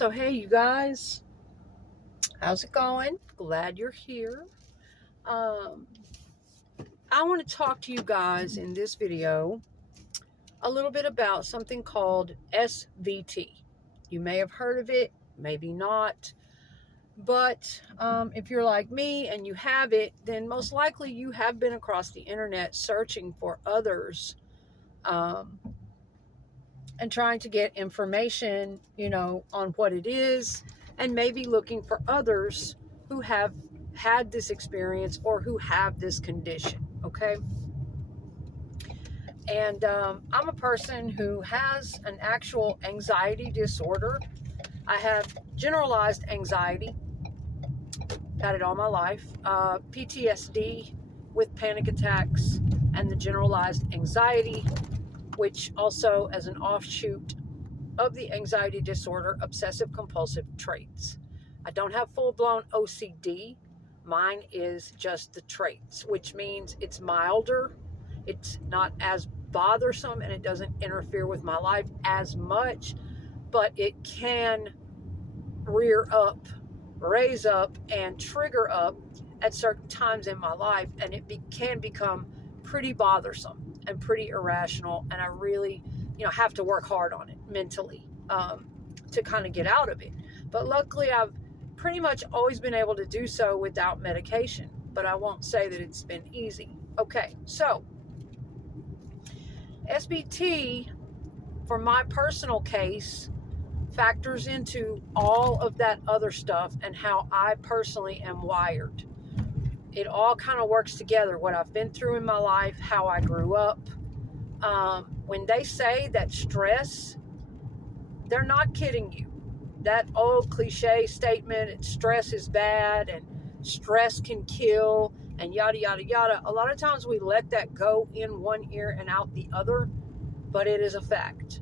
So, hey, you guys, how's it going? Glad you're here. Um, I want to talk to you guys in this video a little bit about something called SVT. You may have heard of it, maybe not, but if you're like me and you have it, then most likely you have been across the internet searching for others um, and trying to get information, on what it is, and maybe looking for others who have had this experience or who have this condition. Okay. And I'm a person who has an actual anxiety disorder. I have generalized anxiety, had it all my life, PTSD with panic attacks, and the generalized anxiety, which also, as an offshoot of the anxiety disorder, obsessive compulsive traits. I don't have full-blown OCD. Mine is just the traits, which means it's milder, it's not as bothersome, and it doesn't interfere with my life as much, but it can raise up and trigger up at certain times in my life, and it can become pretty bothersome and pretty irrational, and I really have to work hard on it mentally to kind of get out of it. But luckily I've pretty much always been able to do so without medication, but I won't say that it's been easy. Okay, so SVT, for my personal case, factors into all of that other stuff and how I personally am wired. It all kind of works together, what I've been through in my life, how I grew up. When they say that stress, they're not kidding you. That old cliche statement, stress is bad and stress can kill and yada, yada, yada. A lot of times we let that go in one ear and out the other, but it is a fact.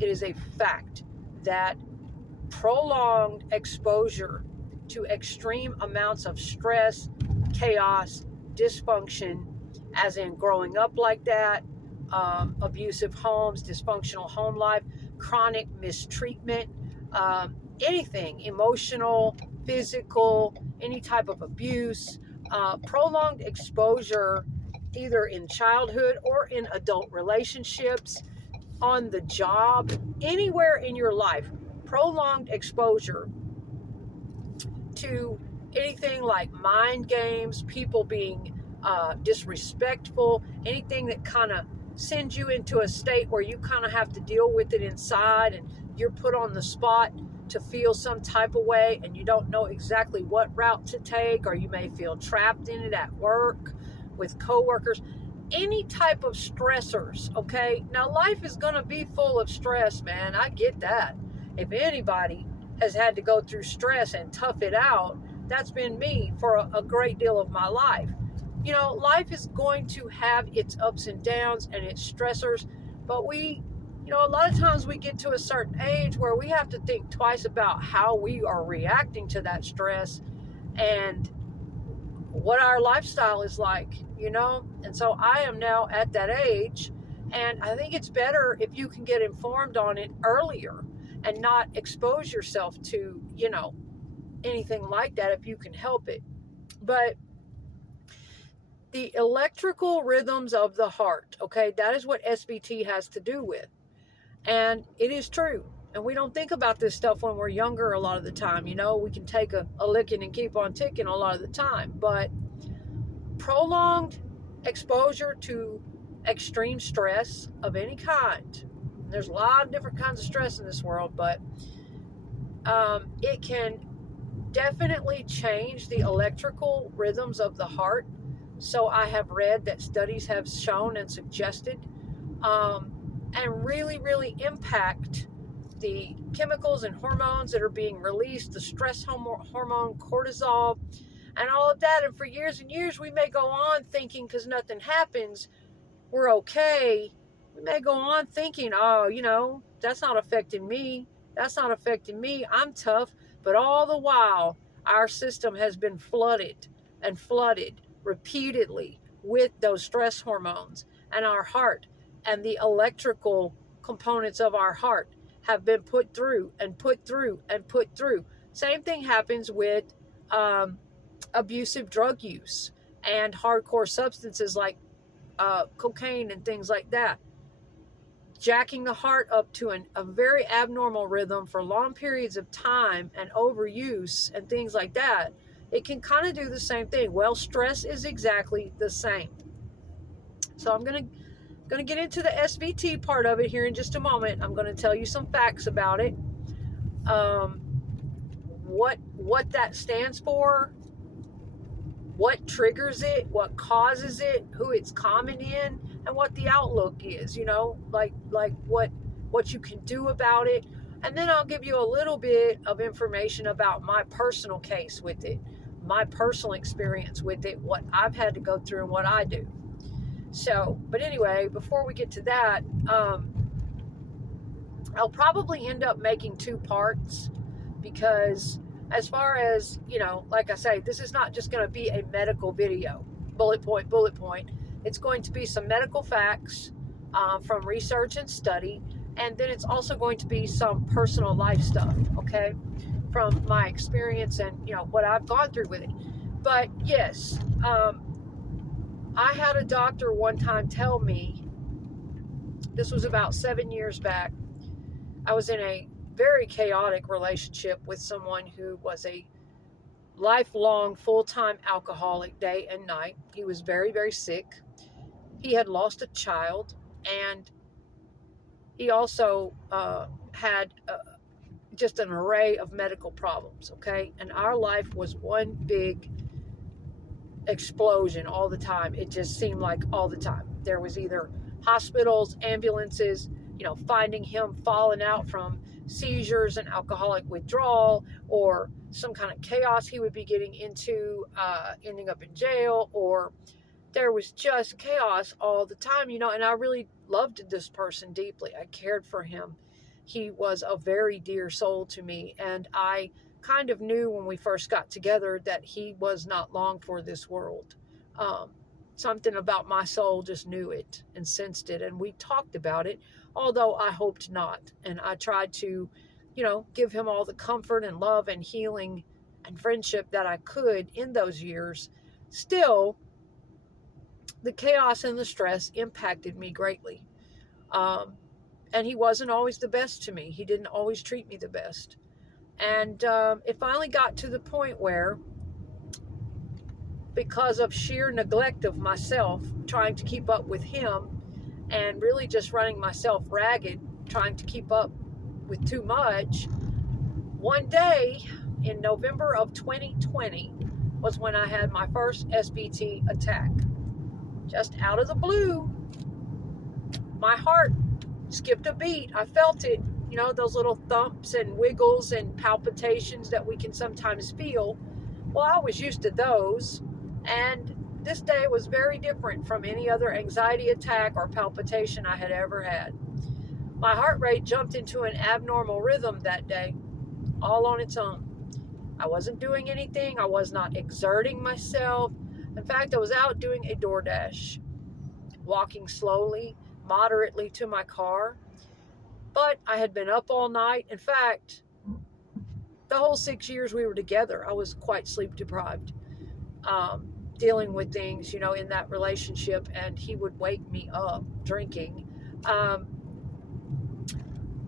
It is a fact that prolonged exposure to extreme amounts of stress, chaos, dysfunction, as in growing up like that, abusive homes, dysfunctional home life, chronic mistreatment, anything, emotional, physical, any type of abuse, prolonged exposure, either in childhood or in adult relationships, on the job, anywhere in your life, prolonged exposure to anything like mind games, people being disrespectful, anything that kind of sends you into a state where you kind of have to deal with it inside and you're put on the spot to feel some type of way and you don't know exactly what route to take, or you may feel trapped in it at work with coworkers, any type of stressors. Okay, now life is going to be full of stress, man. I get that. If anybody has had to go through stress and tough it out, that's been me for a great deal of my life. Life is going to have its ups and downs and its stressors, but a lot of times we get to a certain age where we have to think twice about how we are reacting to that stress and what our lifestyle is like, And so I am now at that age, and I think it's better if you can get informed on it earlier and not expose yourself to, anything like that if you can help it. But the electrical rhythms of the heart, okay, that is what SVT has to do with. And it is true. And we don't think about this stuff when we're younger a lot of the time. We can take a licking and keep on ticking a lot of the time. But prolonged exposure to extreme stress of any kind, there's a lot of different kinds of stress in this world, but it can definitely change the electrical rhythms of the heart. So I have read that studies have shown and suggested, and really, really impact the chemicals and hormones that are being released, the stress hormone, cortisol, and all of that. And for years and years, we may go on thinking, because nothing happens, we're okay. We may go on thinking, oh, that's not affecting me. That's not affecting me. I'm tough. But all the while, our system has been flooded and flooded repeatedly with those stress hormones, and our heart and the electrical components of our heart have been put through and put through and put through. Same thing happens with abusive drug use and hardcore substances like cocaine and things like that. Jacking the heart up to a very abnormal rhythm for long periods of time and overuse and things like that, it can kind of do the same thing. Well, stress is exactly the same. So I'm going to get into the SVT part of it here in just a moment. I'm going to tell you some facts about it, what that stands for, what triggers it, what causes it, who it's common in, and what the outlook is, like what you can do about it. And then I'll give you a little bit of information about my personal case with it, my personal experience with it, what I've had to go through and what I do. So, but anyway, before we get to that, I'll probably end up making 2 parts because as far as, like I say, this is not just going to be a medical video, bullet point. It's going to be some medical facts from research and study, and then it's also going to be some personal life stuff, okay, from my experience and, what I've gone through with it. But yes, I had a doctor one time tell me, this was about 7 years back, I was in a very chaotic relationship with someone who was a lifelong full-time alcoholic day and night. He was very, very sick. He had lost a child, and he also had just an array of medical problems, okay? And our life was one big explosion all the time. It just seemed like all the time. There was either hospitals, ambulances, finding him falling out from seizures and alcoholic withdrawal, or some kind of chaos he would be getting into, ending up in jail, or there was just chaos all the time, and I really loved this person deeply. I cared for him. He was a very dear soul to me, and I kind of knew when we first got together that he was not long for this world. Something about my soul just knew it and sensed it, and we talked about it, although I hoped not. And I tried to, give him all the comfort and love and healing and friendship that I could in those years. Still, the chaos and the stress impacted me greatly. And he wasn't always the best to me. He didn't always treat me the best. And it finally got to the point where, because of sheer neglect of myself, trying to keep up with him and really just running myself ragged, trying to keep up with too much, one day in November of 2020 was when I had my first SVT attack. Just out of the blue, my heart skipped a beat. I felt it, those little thumps and wiggles and palpitations that we can sometimes feel. Well, I was used to those, and this day was very different from any other anxiety attack or palpitation I had ever had. My heart rate jumped into an abnormal rhythm that day, all on its own. I wasn't doing anything. I was not exerting myself. In fact, I was out doing a DoorDash, walking slowly, moderately to my car. But I had been up all night. In fact, the whole 6 years we were together, I was quite sleep deprived, dealing with things, in that relationship, and he would wake me up drinking.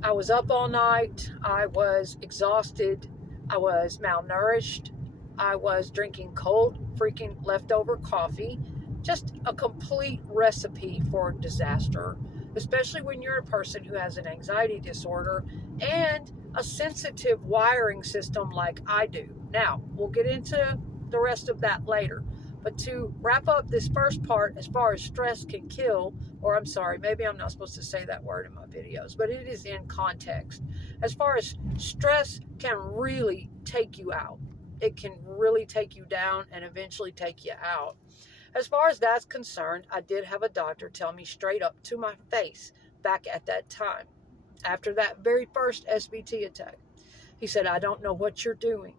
I was up all night. I was exhausted. I was malnourished. I was drinking cold, freaking leftover coffee. Just a complete recipe for disaster, especially when you're a person who has an anxiety disorder and a sensitive wiring system like I do. Now, we'll get into the rest of that later. But to wrap up this first part, as far as stress can kill, or I'm sorry, maybe I'm not supposed to say that word in my videos, but it is in context. As far as stress can really take you out. It can really take you down and eventually take you out. As far as that's concerned, I did have a doctor tell me straight up to my face back at that time, after that very first SVT attack. He said, I don't know what you're doing.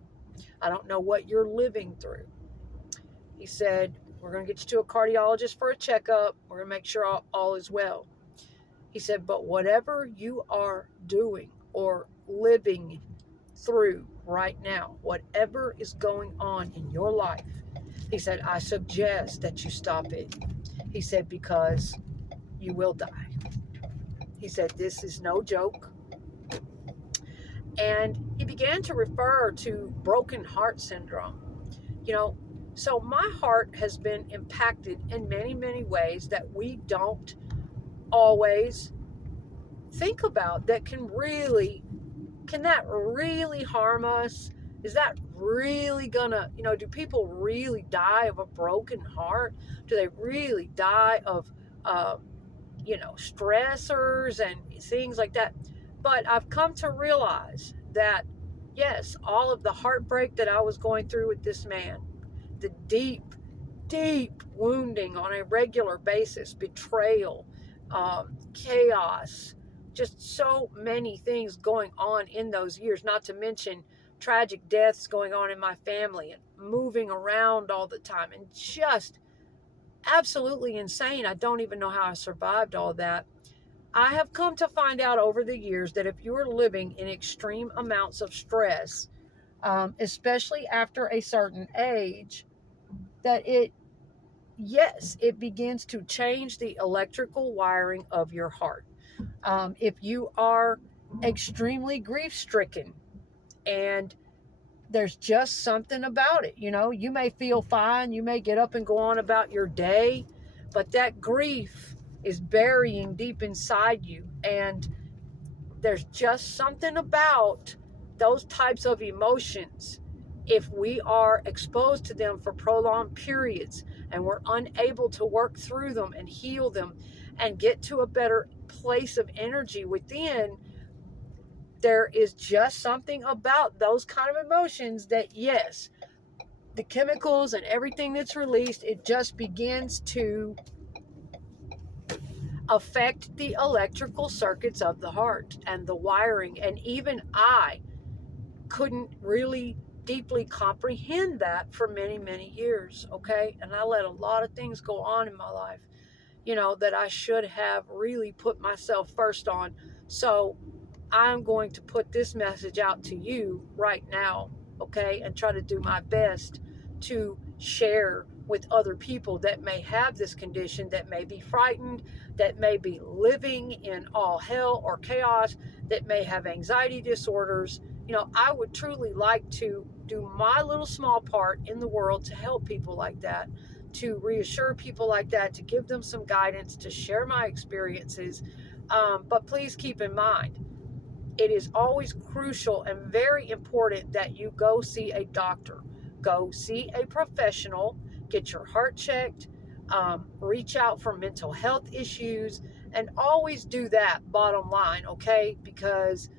I don't know what you're living through. He said, we're going to get you to a cardiologist for a checkup. We're going to make sure all is well. He said, but whatever you are doing or living through right now, whatever is going on in your life, he said, I suggest that you stop it. He said, because you will die. He said, this is no joke. And he began to refer to broken heart syndrome. So my heart has been impacted in many, many ways that we don't always think about, that can that really harm us? Is that really gonna, do people really die of a broken heart? Do they really die of, stressors and things like that? But I've come to realize that, yes, all of the heartbreak that I was going through with this man, the deep, deep wounding on a regular basis, betrayal, chaos, just so many things going on in those years, not to mention tragic deaths going on in my family and moving around all the time and just absolutely insane. I don't even know how I survived all that. I have come to find out over the years that if you're living in extreme amounts of stress, especially after a certain age, that it begins to change the electrical wiring of your heart. If you are extremely grief-stricken and there's just something about it, you may feel fine, you may get up and go on about your day, but that grief is burying deep inside you, and there's just something about those types of emotions. If we are exposed to them for prolonged periods and we're unable to work through them and heal them and get to a better place of energy within, there is just something about those kind of emotions that, yes, the chemicals and everything that's released, it just begins to affect the electrical circuits of the heart and the wiring. And even I couldn't really deeply comprehend that for many, many years, okay? And I let a lot of things go on in my life, that I should have really put myself first on. So I'm going to put this message out to you right now, okay? And try to do my best to share with other people that may have this condition, that may be frightened, that may be living in all hell or chaos, that may have anxiety disorders. I would truly like to do my little small part in the world to help people like that, to reassure people like that, to give them some guidance, to share my experiences. But please keep in mind, it is always crucial and very important that you go see a doctor, go see a professional, get your heart checked, reach out for mental health issues, and always do that, bottom line, okay? Because,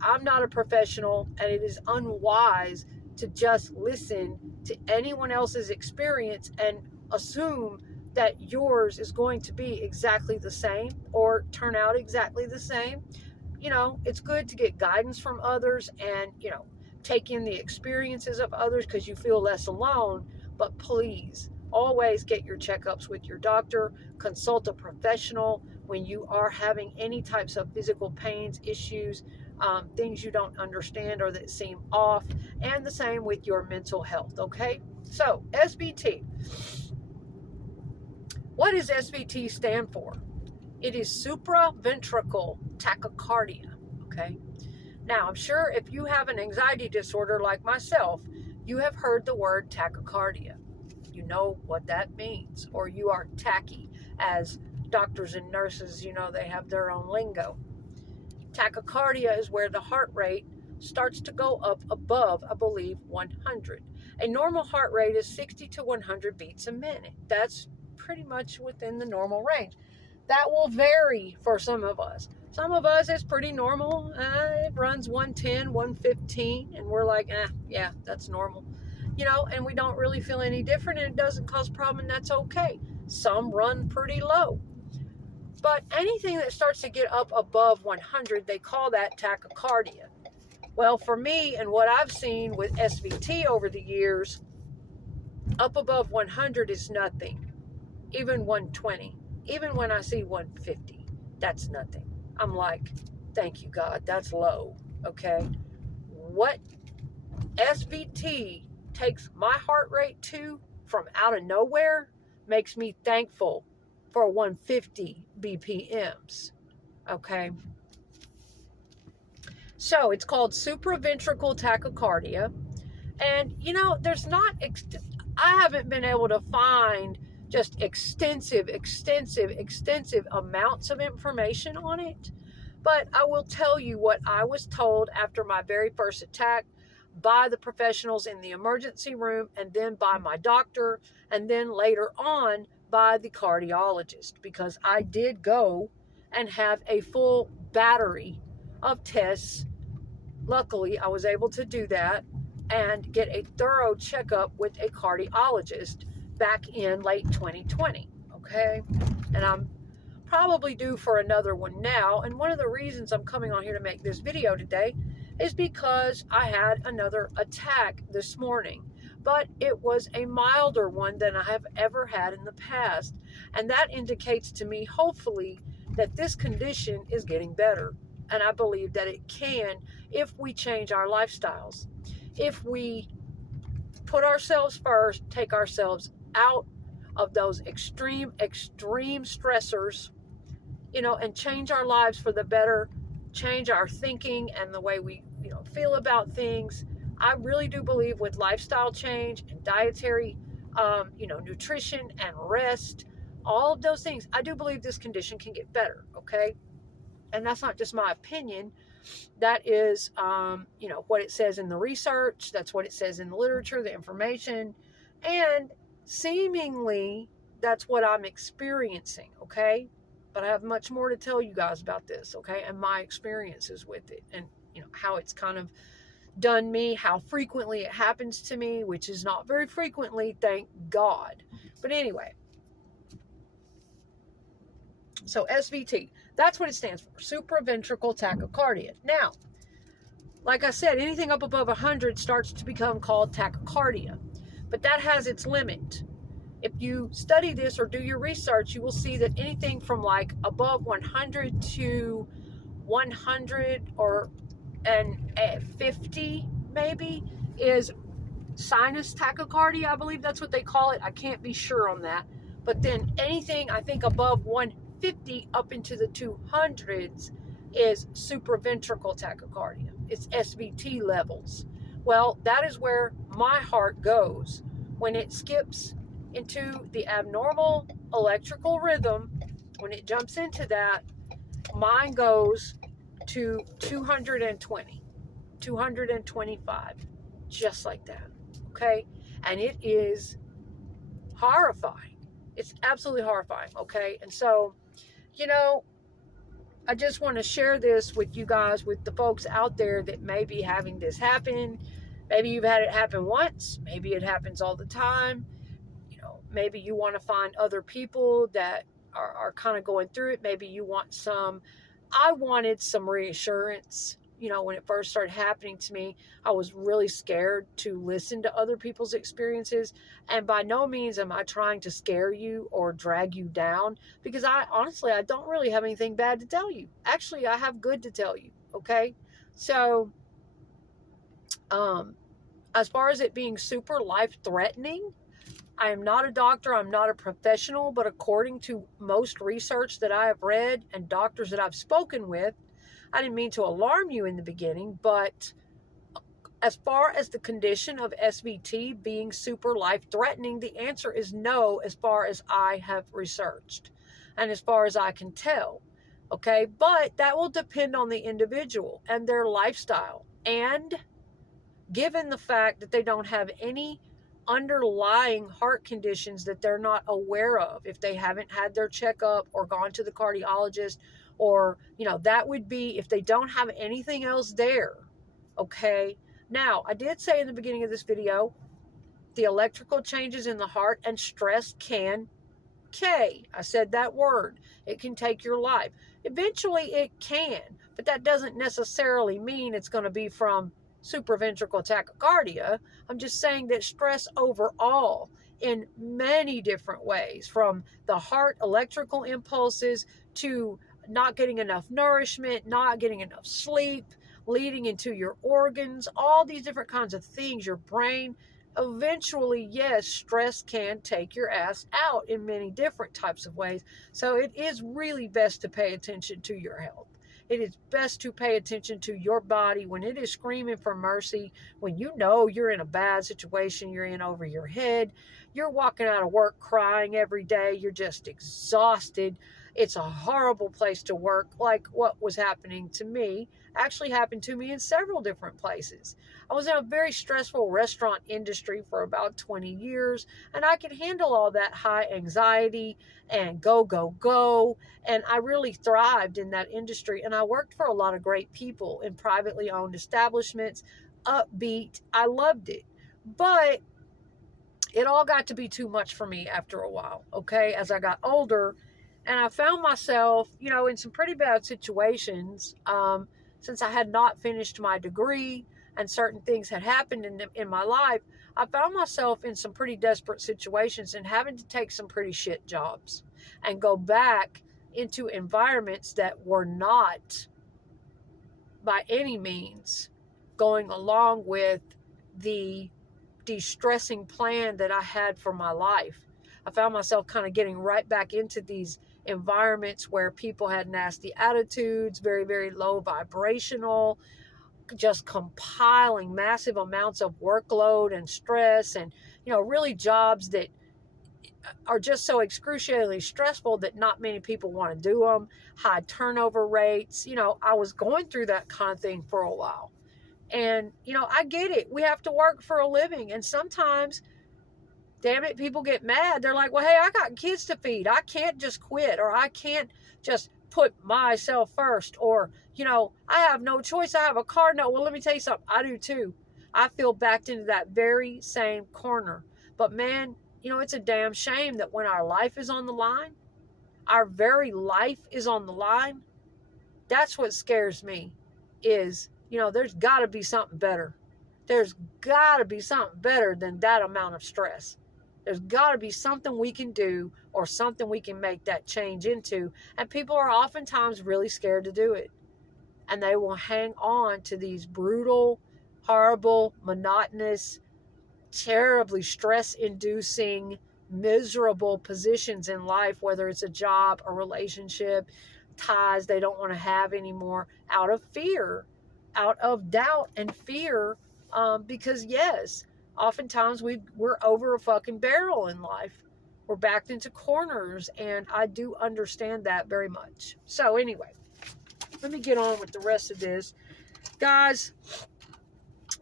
I'm not a professional, and it is unwise to just listen to anyone else's experience and assume that yours is going to be exactly the same or turn out exactly the same. It's good to get guidance from others and, take in the experiences of others because you feel less alone. But please, always get your checkups with your doctor, consult a professional when you are having any types of physical pains, issues, things you don't understand or that seem off, and the same with your mental health, okay? So, SVT. What does SVT stand for? It is supraventricular tachycardia, okay? Now, I'm sure if you have an anxiety disorder like myself, you have heard the word tachycardia. You know what that means, or you are tacky. As doctors and nurses, they have their own lingo. Tachycardia is where the heart rate starts to go up above, I believe, 100. A normal heart rate is 60 to 100 beats a minute. That's pretty much within the normal range. That will vary for some of us. Some of us, it's pretty normal. It runs 110, 115, and we're like, yeah, that's normal. And we don't really feel any different, and it doesn't cause a problem, and that's okay. Some run pretty low. But anything that starts to get up above 100, they call that tachycardia. Well, for me, and what I've seen with SVT over the years, up above 100 is nothing. Even 120. Even when I see 150, that's nothing. I'm like, Thank you, God. That's low. Okay. What SVT takes my heart rate to from out of nowhere makes me thankful for 150 BPMs. Okay. So it's called supraventricular tachycardia. And, you know, I haven't been able to find just extensive amounts of information on it. But I will tell you what I was told after my very first attack by the professionals in the emergency room, and then by my doctor, and then later on by the cardiologist, because I did go and have a full battery of tests. Luckily, I was able to do that and get a thorough checkup with a cardiologist back in late 2020. Okay. And I'm probably due for another one now. And one of the reasons I'm coming on here to make this video today is because I had another attack this morning, but it was a milder one than I have ever had in the past. And that indicates to me, hopefully, that this condition is getting better. And I believe that it can if we change our lifestyles. If we put ourselves first, take ourselves out of those extreme stressors, you know, and change our lives for the better, change our thinking and the way we, you know, feel about things. I really do believe with lifestyle change and dietary, you know, nutrition and rest, all of those things, I do believe this condition can get better, okay? And that's not just my opinion. That is, you know, what it says in the research. That's what it says in the literature, the information. And seemingly, that's what I'm experiencing, okay? But I have much more to tell you guys about this, okay? And my experiences with it. And, you know, how it's kind of done me, how frequently it happens to me, which is not very frequently, thank God. But anyway. So SVT, that's what it stands for, supraventricular tachycardia. Now, like I said, anything up above 100 starts to become called tachycardia, but that has its limit. If you study this or do your research, you will see that anything from like above 100 to 100 or 50 maybe is sinus tachycardia. I believe that's what they call it. I can't be sure on that. But then anything I think above 150 up into the 200s is supraventricular tachycardia. It's SVT levels. Well, that is where my heart goes when it skips into the abnormal electrical rhythm. When it jumps into that, mine goes to 220, 225, just like that, okay? And it is horrifying. It's absolutely horrifying, okay? And so, you know, I just want to share this with you guys, with the folks out there that may be having this happen. Maybe you've had it happen once. Maybe it happens all the time. You know, maybe you want to find other people that are kind of going through it. Maybe you want I wanted some reassurance. You know, when it first started happening to me, I was really scared to listen to other people's experiences. And by no means am I trying to scare you or drag you down, because I don't really have anything bad to tell you. Actually, I have good to tell you. Okay. So, as far as it being super life-threatening, I am not a doctor, I'm not a professional, but according to most research that I have read and doctors that I've spoken with, I didn't mean to alarm you in the beginning, but as far as the condition of SVT being super life-threatening, the answer is no, as far as I have researched and as far as I can tell. Okay, but that will depend on the individual and their lifestyle. And given the fact that they don't have any underlying heart conditions that they're not aware of, if they haven't had their checkup or gone to the cardiologist, or, you know, that would be if they don't have anything else there. Okay. Now, I did say in the beginning of this video, the electrical changes in the heart and stress can, I said that word, it can take your life. Eventually it can, but that doesn't necessarily mean it's going to be from supraventricular tachycardia. I'm just saying that stress overall, in many different ways, from the heart electrical impulses to not getting enough nourishment, not getting enough sleep, leading into your organs, all these different kinds of things, your brain. Eventually, yes, stress can take your ass out in many different types of ways. So it is really best to pay attention to your health. It is best to pay attention to your body when it is screaming for mercy, when you know you're in a bad situation, you're in over your head, you're walking out of work crying every day, you're just exhausted. It's a horrible place to work, like what was happening to me actually happened to me in several different places. I was in a very stressful restaurant industry for about 20 years, and I could handle all that high anxiety and go, go, go. And I really thrived in that industry. And I worked for a lot of great people in privately owned establishments, upbeat. I loved it. But it all got to be too much for me after a while, okay, as I got older. And I found myself, in some pretty bad situations, since I had not finished my degree and certain things had happened in my life. I found myself in some pretty desperate situations and having to take some pretty shit jobs and go back into environments that were not by any means going along with the de-stressing plan that I had for my life. I found myself kind of getting right back into these environments where people had nasty attitudes, very, very low vibrational, just compiling massive amounts of workload and stress, and really jobs that are just so excruciatingly stressful that not many people want to do them. High turnover rates. I was going through that kind of thing for a while. And I get it. We have to work for a living, and sometimes, damn it, people get mad. They're like, well, hey, I got kids to feed. I can't just quit, or I can't just put myself first, or, I have no choice. I have a car. No, well, let me tell you something. I do too. I feel backed into that very same corner. But man, it's a damn shame that when our life is on the line, our very life is on the line, that's what scares me is, there's got to be something better. There's got to be something better than that amount of stress. There's got to be something we can do or something we can make that change into. And people are oftentimes really scared to do it. And they will hang on to these brutal, horrible, monotonous, terribly stress-inducing, miserable positions in life, whether it's a job, a relationship, ties they don't want to have anymore, out of fear, out of doubt and fear, because yes, oftentimes we're over a fucking barrel in life. We're backed into corners, and I do understand that very much. So anyway, let me get on with the rest of this. Guys,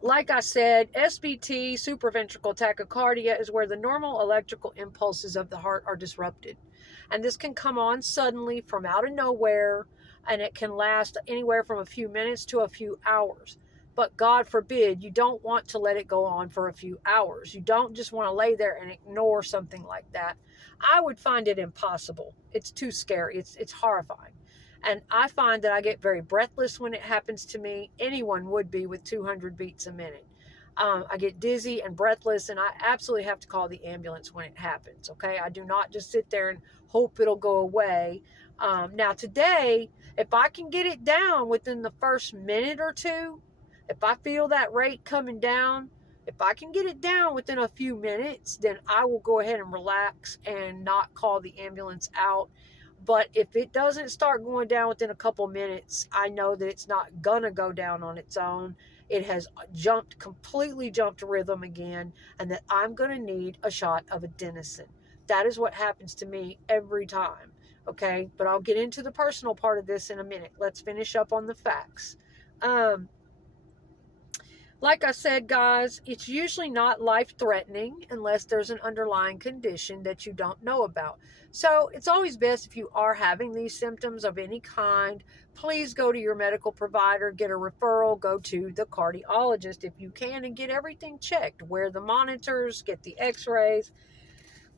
like I said, SVT, supraventricular tachycardia, is where the normal electrical impulses of the heart are disrupted. And this can come on suddenly from out of nowhere, and it can last anywhere from a few minutes to a few hours. But God forbid, you don't want to let it go on for a few hours. You don't just want to lay there and ignore something like that. I would find it impossible. It's too scary. It's horrifying. And I find that I get very breathless when it happens to me. Anyone would be with 200 beats a minute. I get dizzy and breathless, and I absolutely have to call the ambulance when it happens, okay? I do not just sit there and hope it'll go away. Now today, if I can get it down within the first minute or two, if I feel that rate coming down, if I can get it down within a few minutes, then I will go ahead and relax and not call the ambulance out. But if it doesn't start going down within a couple minutes, I know that it's not going to go down on its own. It has completely jumped rhythm again, and that I'm going to need a shot of adenosine. That is what happens to me every time, okay? But I'll get into the personal part of this in a minute. Let's finish up on the facts. Like I said, guys, it's usually not life-threatening unless there's an underlying condition that you don't know about. So it's always best, if you are having these symptoms of any kind, please go to your medical provider, get a referral, go to the cardiologist if you can, and get everything checked. Wear the monitors, get the x-rays.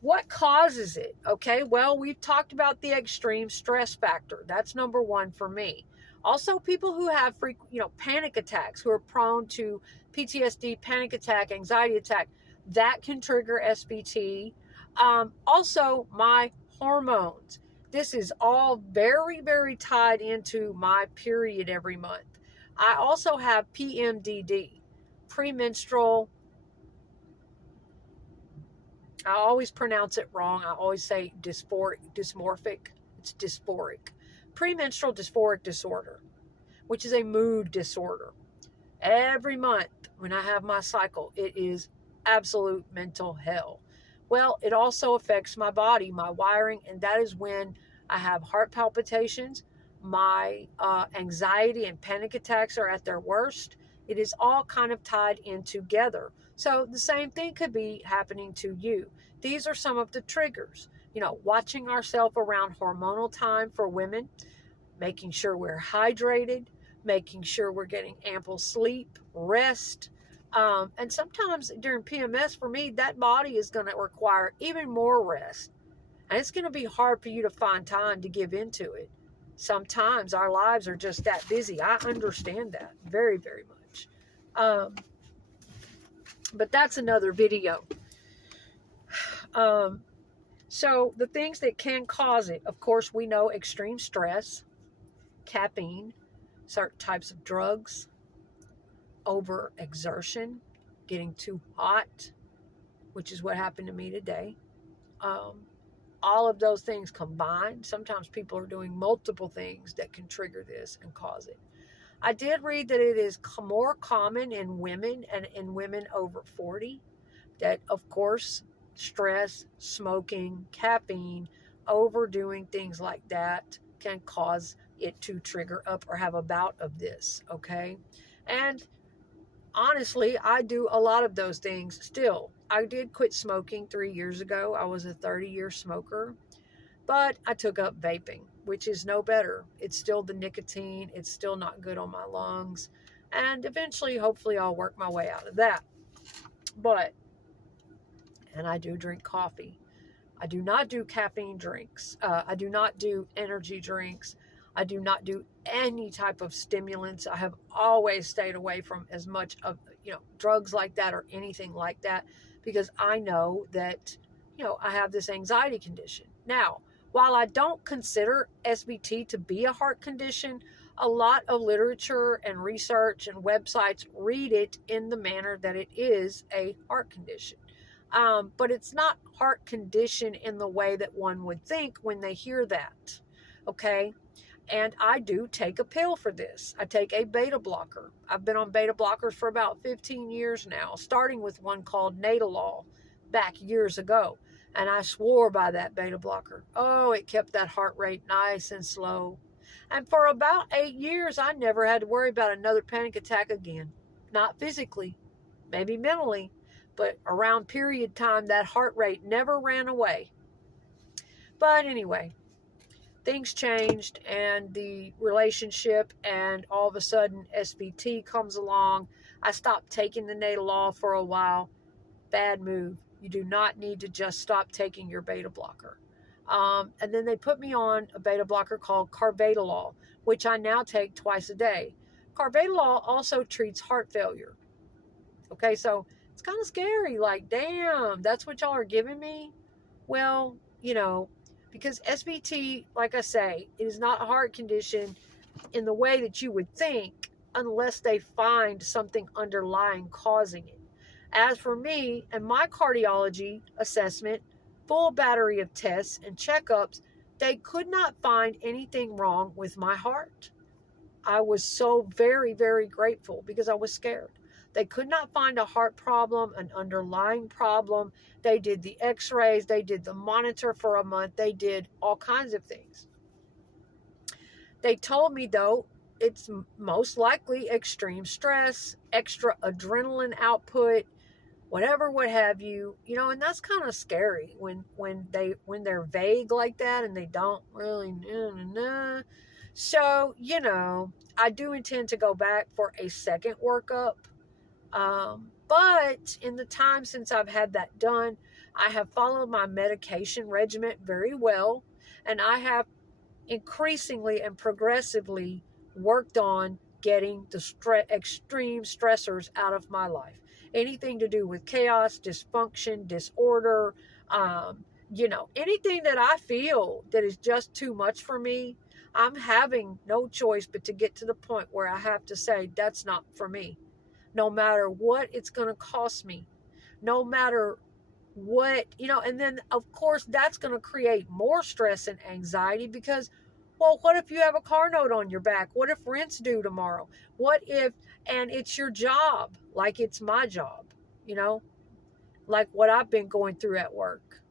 What causes it? Okay, well, we've talked about the extreme stress factor. That's number one for me. Also, people who have panic attacks, who are prone to PTSD, panic attack, anxiety attack, that can trigger SVT. Also, my hormones. This is all very, very tied into my period every month. I also have PMDD, premenstrual. I always pronounce it wrong. I always say dysmorphic. It's dysphoric. Premenstrual dysphoric disorder, which is a mood disorder. Every month when I have my cycle, it is absolute mental hell. Well, it also affects my body, my wiring, and that is when I have heart palpitations. My anxiety and panic attacks are at their worst. It is all kind of tied in together. So the same thing could be happening to you. These are some of the triggers. Watching ourselves around hormonal time for women, making sure we're hydrated, making sure we're getting ample sleep, rest. And sometimes during PMS, for me, that body is going to require even more rest. And it's going to be hard for you to find time to give into it. Sometimes our lives are just that busy. I understand that very, very much. But that's another video. So the things that can cause it, of course, we know extreme stress, caffeine, certain types of drugs, overexertion, getting too hot, which is what happened to me today. All of those things combined, sometimes people are doing multiple things that can trigger this and cause it. I did read that it is more common in women and in women over 40, that of course, stress, smoking, caffeine, overdoing things like that can cause it to trigger up or have a bout of this, okay? And honestly, I do a lot of those things still. I did quit smoking 3 years ago. I was a 30-year smoker, but I took up vaping, which is no better. It's still the nicotine. It's still not good on my lungs. And eventually, hopefully, I'll work my way out of that. And I do drink coffee. I do not do caffeine drinks. I do not do energy drinks. I do not do any type of stimulants. I have always stayed away from as much of, drugs like that or anything like that, because I know that, I have this anxiety condition. Now, while I don't consider SVT to be a heart condition, a lot of literature and research and websites read it in the manner that it is a heart condition. But it's not heart condition in the way that one would think when they hear that, okay? And I do take a pill for this. I take a beta blocker. I've been on beta blockers for about 15 years now, starting with one called Nadolol back years ago. And I swore by that beta blocker. Oh, it kept that heart rate nice and slow. And for about 8 years, I never had to worry about another panic attack again. Not physically, maybe mentally, but around period time, that heart rate never ran away. But anyway, things changed and the relationship, and all of a sudden SVT comes along. I stopped taking the Nadolol for a while. Bad move. You do not need to just stop taking your beta blocker. And then they put me on a beta blocker called carvedilol, which I now take twice a day. Carvedilol also treats heart failure. Okay, so it's kind of scary. Like, damn, that's what y'all are giving me? Well, because SVT, like I say, it is not a heart condition in the way that you would think unless they find something underlying causing it. As for me and my cardiology assessment, full battery of tests and checkups, they could not find anything wrong with my heart. I was so very, very grateful because I was scared. They could not find a heart problem, an underlying problem. They did the x-rays. They did the monitor for a month. They did all kinds of things. They told me, though, it's most likely extreme stress, extra adrenaline output, whatever, what have you. And that's kind of scary when they're vague like that and they don't really know. So, I do intend to go back for a second workup. But in the time since I've had that done, I have followed my medication regimen very well, and I have increasingly and progressively worked on getting the extreme stressors out of my life. Anything to do with chaos, dysfunction, disorder, anything that I feel that is just too much for me, I'm having no choice but to get to the point where I have to say, that's not for me. No matter what it's going to cost me, no matter what, and then of course that's going to create more stress and anxiety because, well, what if you have a car note on your back? What if rent's due tomorrow? What if, and it's your job, like it's my job, like what I've been going through at work.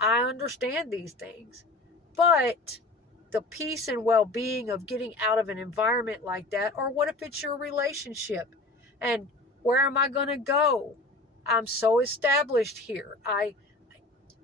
I understand these things, but the peace and well-being of getting out of an environment like that, or what if it's your relationship? And where am I going to go? I'm so established here. I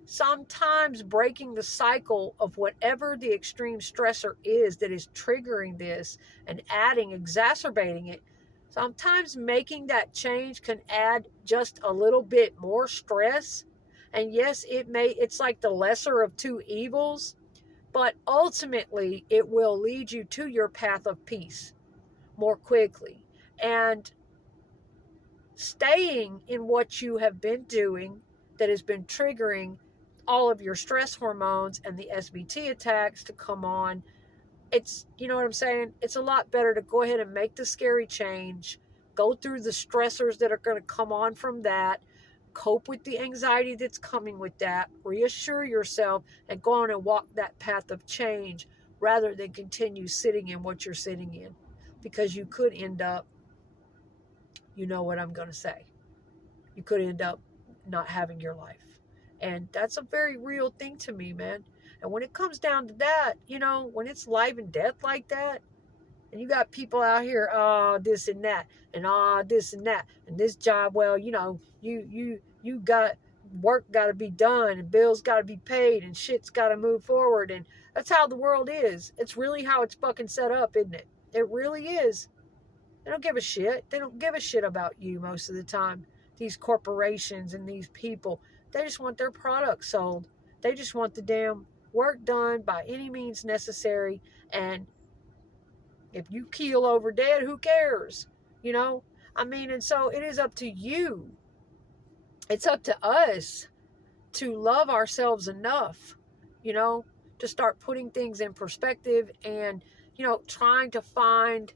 sometimes breaking the cycle of whatever the extreme stressor is that is triggering this and exacerbating it. Sometimes making that change can add just a little bit more stress. And yes, it's like the lesser of two evils, but ultimately it will lead you to your path of peace more quickly. And staying in what you have been doing that has been triggering all of your stress hormones and the SVT attacks to come on, it's, you know what I'm saying? It's a lot better to go ahead and make the scary change, go through the stressors that are going to come on from that, cope with the anxiety that's coming with that, reassure yourself, and go on and walk that path of change rather than continue sitting in what you're sitting in. Because you could end up, you know what I'm going to say, you could end up not having your life. And that's a very real thing to me, man. And when it comes down to that, when it's life and death like that, and you got people out here, this and that, and this and that, and this job, well, you got work got to be done, and bills got to be paid, and shit's got to move forward, and that's how the world is. It's really how it's fucking set up, isn't it? It really is. They don't give a shit. They don't give a shit about you most of the time. These corporations and these people, they just want their product sold. They just want the damn work done by any means necessary. And if you keel over dead, who cares? And so it is up to you. It's up to us to love ourselves enough, to start putting things in perspective and, trying to find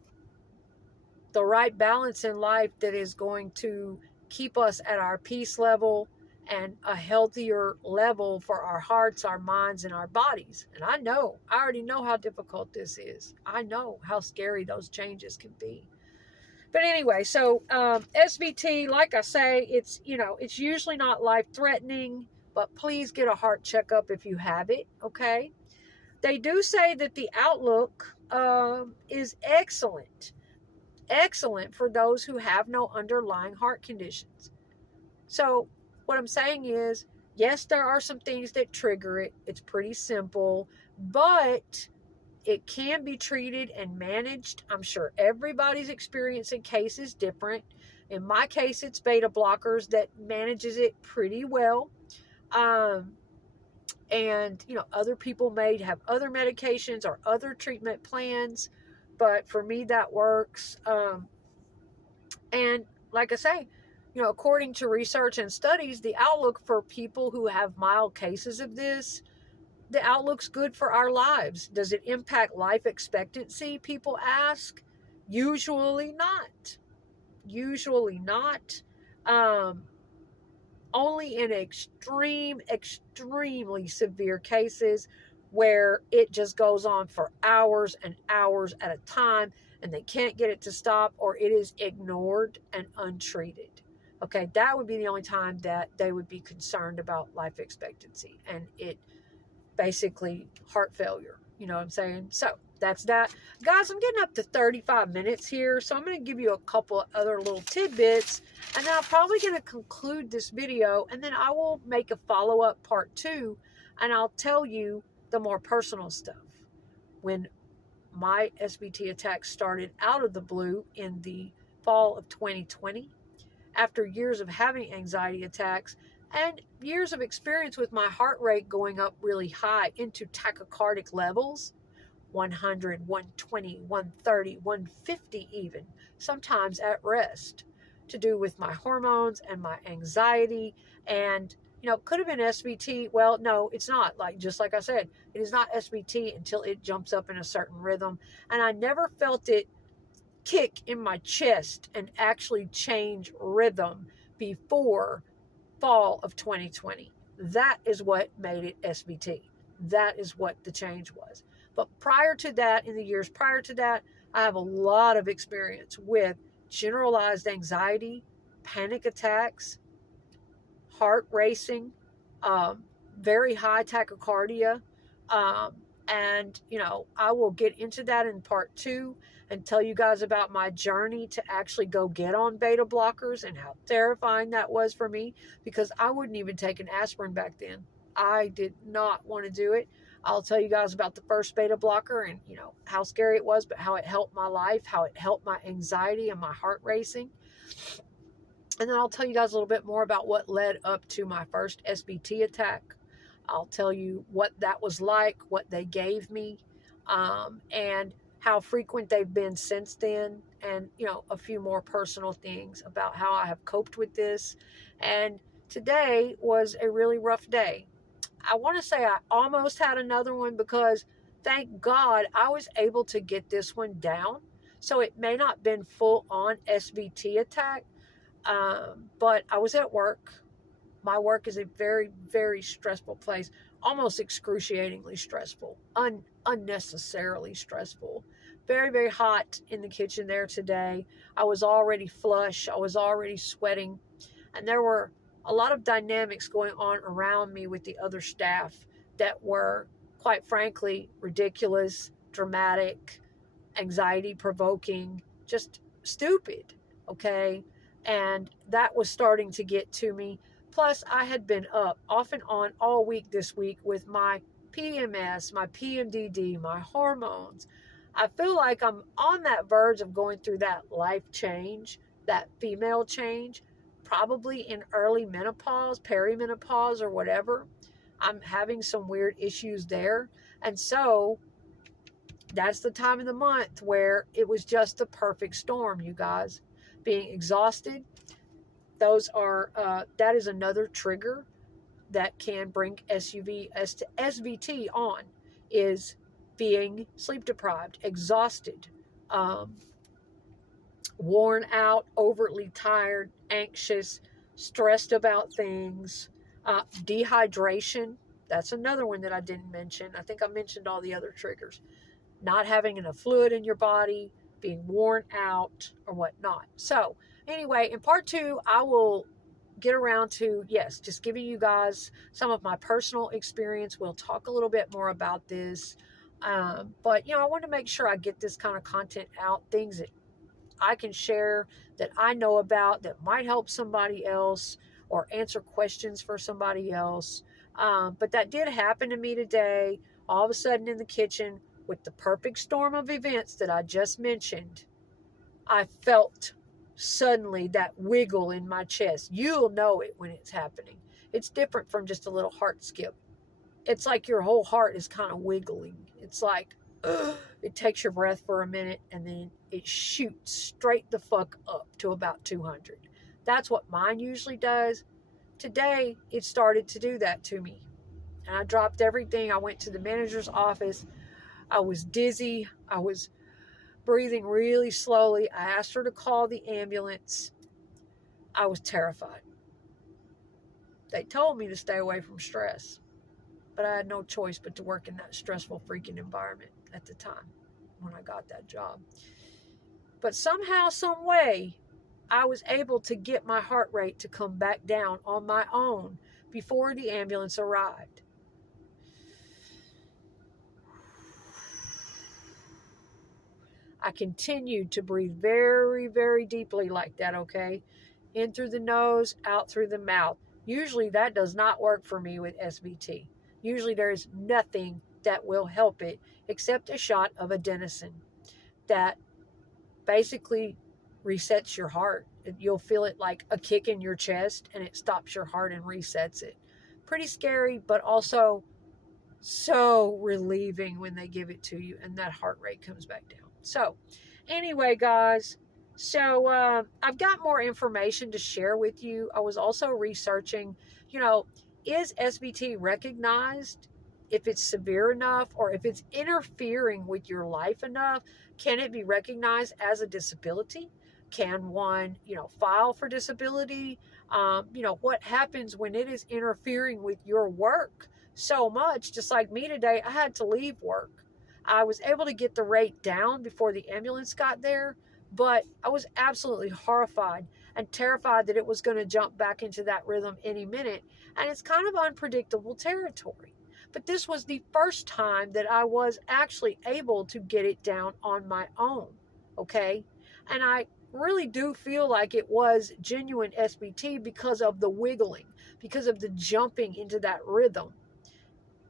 the right balance in life that is going to keep us at our peace level and a healthier level for our hearts, our minds, and our bodies. And I already know how difficult this is. I know how scary those changes can be. But anyway, so SVT, like I say, it's usually not life-threatening, but please get a heart checkup if you have it, okay? They do say that the outlook is excellent for those who have no underlying heart conditions. So what I'm saying is, yes, there are some things that trigger it. It's pretty simple, but it can be treated and managed. I'm sure everybody's experience and case is different. In my case, it's beta blockers that manages it pretty well. And, other people may have other medications or other treatment plans, but for me, that works. And like I say, according to research and studies, the outlook for people who have mild cases of this, the outlook's good for our lives. Does it impact life expectancy, people ask? Usually not. Usually not. Only in extremely severe cases where it just goes on for hours and hours at a time and they can't get it to stop, or it is ignored and untreated. Okay, that would be the only time that they would be concerned about life expectancy, and it basically heart failure. You know what I'm saying? So that's that. Guys, I'm getting up to 35 minutes here, so I'm going to give you a couple of other little tidbits, and then I'm probably going to conclude this video, and then I will make a follow-up part 2, and I'll tell you the more personal stuff. When my SVT attack started out of the blue in the fall of 2020, after years of having anxiety attacks and years of experience with my heart rate going up really high into tachycardic levels, 100, 120, 130, 150 even, sometimes at rest, to do with my hormones and my anxiety and Could have been SVT. Well, no, it's not. Just like I said, it is not SVT until it jumps up in a certain rhythm. And I never felt it kick in my chest and actually change rhythm before fall of 2020. That is what made it SVT. That is what the change was. But prior to that, in the years prior to that, I have a lot of experience with generalized anxiety, panic attacks, heart racing, very high tachycardia. Um, and, I will get into that in part 2 and tell you guys about my journey to actually go get on beta blockers and how terrifying that was for me, because I wouldn't even take an aspirin back then. I did not want to do it. I'll tell you guys about the first beta blocker and, how scary it was, but how it helped my life, how it helped my anxiety and my heart racing. And then I'll tell you guys a little bit more about what led up to my first SVT attack. I'll tell you what that was like, what they gave me, and how frequent they've been since then. And, a few more personal things about how I have coped with this. And today was a really rough day. I want to say I almost had another one because thank God I was able to get this one down. So it may not have been full on SVT attack, but I was at work. My work is a very, very stressful place, almost excruciatingly stressful, unnecessarily stressful. Very, very hot in the kitchen there today. I was already flush. I was already sweating. And there were a lot of dynamics going on around me with the other staff that were, quite frankly, ridiculous, dramatic, anxiety provoking, just stupid. Okay. And that was starting to get to me. Plus, I had been up off and on all week this week with my PMS, my PMDD, my hormones. I feel like I'm on that verge of going through that life change, that female change, probably in early menopause, perimenopause, or whatever. I'm having some weird issues there. And so that's the time of the month where it was just the perfect storm, you guys. Being exhausted, that is another trigger that can bring SVT on, is being sleep deprived, exhausted, worn out, overtly tired, anxious, stressed about things, dehydration. That's another one that I didn't mention. I think I mentioned all the other triggers. Not having enough fluid in your body, being worn out, or whatnot. So anyway, in part 2, I will get around to, yes, just giving you guys some of my personal experience. We'll talk a little bit more about this. But, I want to make sure I get this kind of content out, things that I can share, that I know about, that might help somebody else or answer questions for somebody else. But that did happen to me today, all of a sudden in the kitchen with the perfect storm of events that I just mentioned. I felt suddenly that wiggle in my chest. You'll know it when it's happening. It's different from just a little heart skip. It's like your whole heart is kind of wiggling. It's like, it takes your breath for a minute and then it shoots straight the fuck up to about 200. That's what mine usually does. Today, it started to do that to me. And I dropped everything. I went to the manager's office. I was dizzy. I was breathing really slowly. I asked her to call the ambulance. I was terrified. They told me to stay away from stress, but I had no choice but to work in that stressful freaking environment at the time when I got that job. But somehow, some way, I was able to get my heart rate to come back down on my own before the ambulance arrived. I continued to breathe very, very deeply like that, okay? In through the nose, out through the mouth. Usually that does not work for me with SVT. Usually there is nothing that will help it except a shot of adenosine that basically resets your heart. You'll feel it like a kick in your chest and it stops your heart and resets it. Pretty scary, but also so relieving when they give it to you and that heart rate comes back down. So anyway, guys, I've got more information to share with you. I was also researching, is SVT recognized? If it's severe enough, or if it's interfering with your life enough, can it be recognized as a disability? Can one, file for disability? What happens when it is interfering with your work so much? Just like me today, I had to leave work. I was able to get the rate down before the ambulance got there, but I was absolutely horrified and terrified that it was going to jump back into that rhythm any minute. And it's kind of unpredictable territory. But this was the first time that I was actually able to get it down on my own. Okay. And I really do feel like it was genuine SVT because of the wiggling, because of the jumping into that rhythm.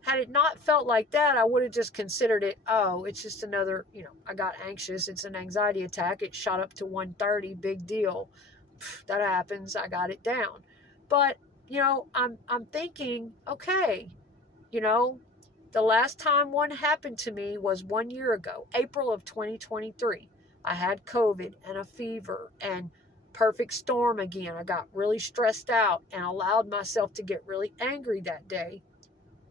Had it not felt like that, I would have just considered it, oh, it's just another, I got anxious. It's an anxiety attack. It shot up to 130, big deal. That happens. I got it down. But, I'm thinking, okay, the last time one happened to me was 1 year ago, April of 2023. I had COVID and a fever and perfect storm again. I got really stressed out and allowed myself to get really angry that day,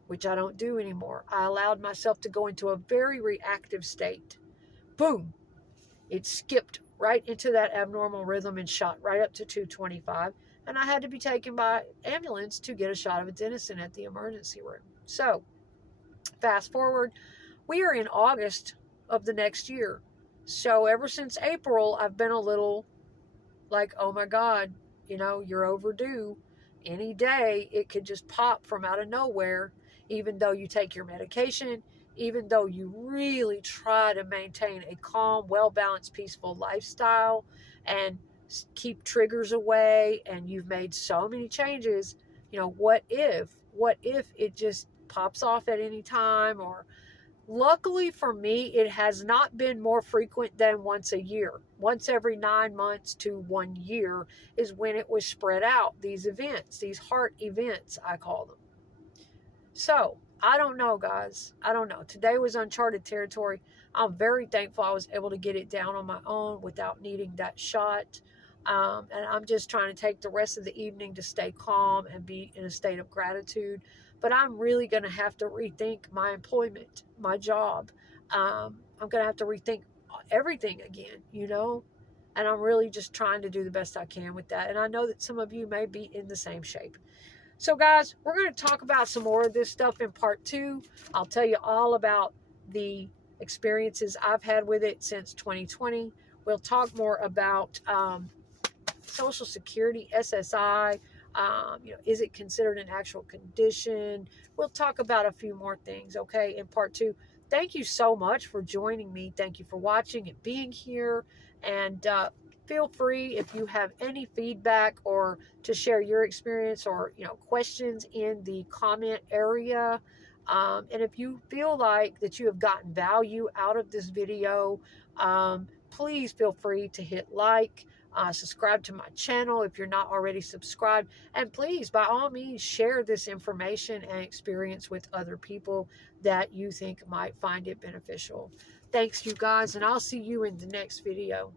which I don't do anymore. I allowed myself to go into a very reactive state. Boom. It skipped right into that abnormal rhythm and shot right up to 225. And I had to be taken by ambulance to get a shot of adenosine at the emergency room. So, fast forward, we are in August of the next year. So ever since April, I've been a little like, oh my God, you're overdue. Any day it could just pop from out of nowhere, even though you take your medication, even though you really try to maintain a calm, well-balanced, peaceful lifestyle and keep triggers away, and you've made so many changes. What if it just pops off at any time? Or luckily for me, it has not been more frequent than once a year. Once every 9 months to 1 year is when it was spread out. These events, these heart events, I call them. So I don't know, guys. I don't know. Today was uncharted territory. I'm very thankful I was able to get it down on my own without needing that shot. And I'm just trying to take the rest of the evening to stay calm and be in a state of gratitude. But I'm really going to have to rethink my employment, my job. I'm going to have to rethink everything again, and I'm really just trying to do the best I can with that. And I know that some of you may be in the same shape. So guys, we're going to talk about some more of this stuff in part 2. I'll tell you all about the experiences I've had with it since 2020. We'll talk more about Social Security, SSI. Is it considered an actual condition? We'll talk about a few more things, okay, in part 2. Thank you so much for joining me. Thank you for watching and being here. And feel free, if you have any feedback or to share your experience or, questions, in the comment area. And if you feel like that you have gotten value out of this video, please feel free to hit like. Subscribe to my channel if you're not already subscribed. And please, by all means, share this information and experience with other people that you think might find it beneficial. Thanks, you guys, and I'll see you in the next video.